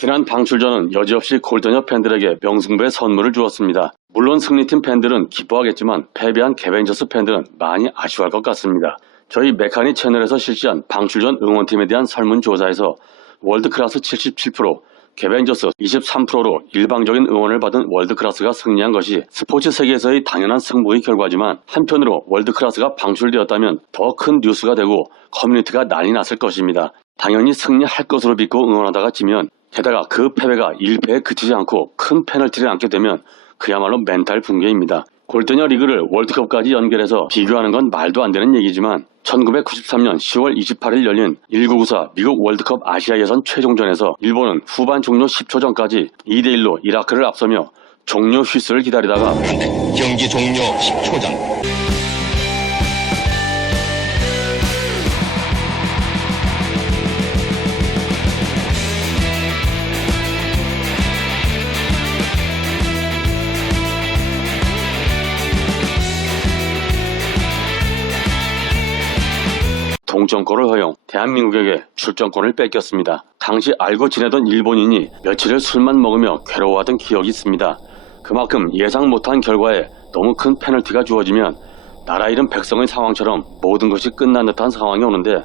지난 방출전은 여지없이 골든녀 팬들에게 명승부의 선물을 주었습니다. 물론 승리팀 팬들은 기뻐하겠지만 패배한 개벤저스 팬들은 많이 아쉬워할 것 같습니다. 저희 메카니 채널에서 실시한 방출전 응원팀에 대한 설문조사에서 월드클래스 77%, 개벤저스 23%로 일방적인 응원을 받은 월드클래스가 승리한 것이 스포츠 세계에서의 당연한 승부의 결과지만 한편으로 월드클래스가 방출되었다면 더 큰 뉴스가 되고 커뮤니티가 난리 났을 것입니다. 당연히 승리할 것으로 믿고 응원하다가 지면 게다가 그 패배가 1패에 그치지 않고 큰 페널티를 안게 되면 그야말로 멘탈 붕괴입니다. 골대녀 리그를 월드컵까지 연결해서 비교하는 건 말도 안 되는 얘기지만 1993년 10월 28일 열린 1994 미국 월드컵 아시아 예선 최종전에서 일본은 후반 종료 10초 전까지 2대1로 이라크를 앞서며 종료 휘스를 기다리다가 경기 종료 10초 전 동점골을 허용, 대한민국에게 출전권을 뺏겼습니다. 당시 알고 지내던 일본인이 며칠을 술만 먹으며 괴로워하던 기억이 있습니다. 그만큼 예상 못한 결과에 너무 큰 페널티가 주어지면 나라 잃은 백성의 상황처럼 모든 것이 끝난 듯한 상황이 오는데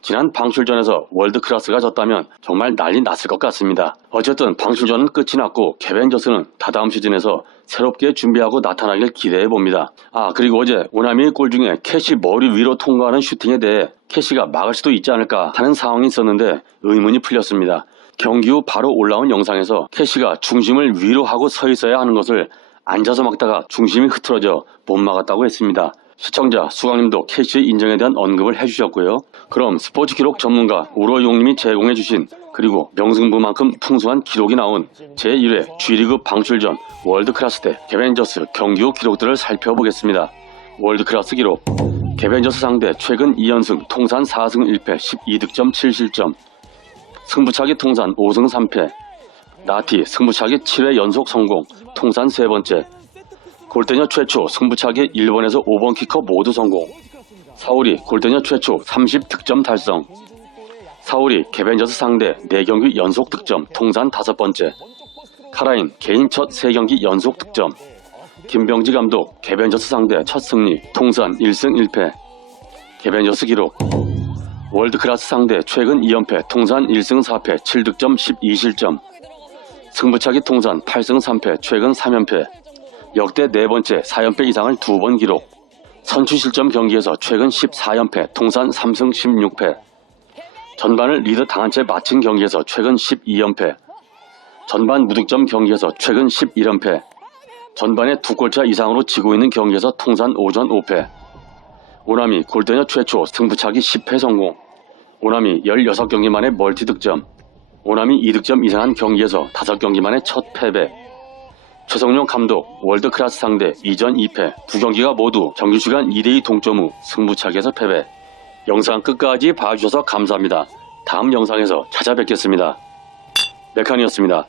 지난 방출전에서 월드클래스가 졌다면 정말 난리 났을 것 같습니다. 어쨌든 방출전은 끝이 났고 개벤저스는 다다음 시즌에서 새롭게 준비하고 나타나길 기대해 봅니다. 아 그리고 어제 오나미의 골 중에 캐시 머리 위로 통과하는 슈팅에 대해 캐시가 막을 수도 있지 않을까 하는 상황이 있었는데 의문이 풀렸습니다. 경기 후 바로 올라온 영상에서 캐시가 중심을 위로 하고 서 있어야 하는 것을 앉아서 막다가 중심이 흐트러져 못 막았다고 했습니다. 시청자 수강님도 캐시의 인정에 대한 언급을 해주셨고요. 그럼 스포츠 기록 전문가 우러용님이 제공해 주신 그리고 명승부만큼 풍성한 기록이 나온 제1회 G리그 방출전 월드클래스 대 개벤저스 경기 후 기록들을 살펴보겠습니다. 월드클래스 기록 개벤저스 상대 최근 2연승 통산 4승 1패 12득점 7실점 승부차기 통산 5승 3패 나티 승부차기 7회 연속 성공 통산 3번째 골대녀 최초 승부차기 일본에서 5번 키커 모두 성공. 사울이 골대녀 최초 30 득점 달성. 사울이 개벤저스 상대 4경기 연속 득점 통산 5번째. 카라인 개인 첫 3경기 연속 득점. 김병지 감독 개벤저스 상대 첫 승리 통산 1승 1패. 개벤저스 기록 월드클래스 상대 최근 2연패 통산 1승 4패 7득점 12실점. 승부차기 통산 8승 3패 최근 3연패. 역대 네 번째 4연패 이상을 두 번 기록. 선취 실점 경기에서 최근 14연패, 통산 3승 16패. 전반을 리드 당한 채 마친 경기에서 최근 12연패. 전반 무득점 경기에서 최근 11연패. 전반에 두 골차 이상으로 지고 있는 경기에서 통산 5전 5패. 오나미 골대녀 최초 승부차기 10패 성공. 오나미 16경기 만에 멀티 득점. 오나미 2득점 이상한 경기에서 5경기 만에 첫 패배. 최성용 감독 월드클래스 상대 2전 2패 두 경기가 모두 정규시간 2대2 동점 후 승부차기에서 패배 영상 끝까지 봐주셔서 감사합니다. 다음 영상에서 찾아뵙겠습니다. 메칸이었습니다.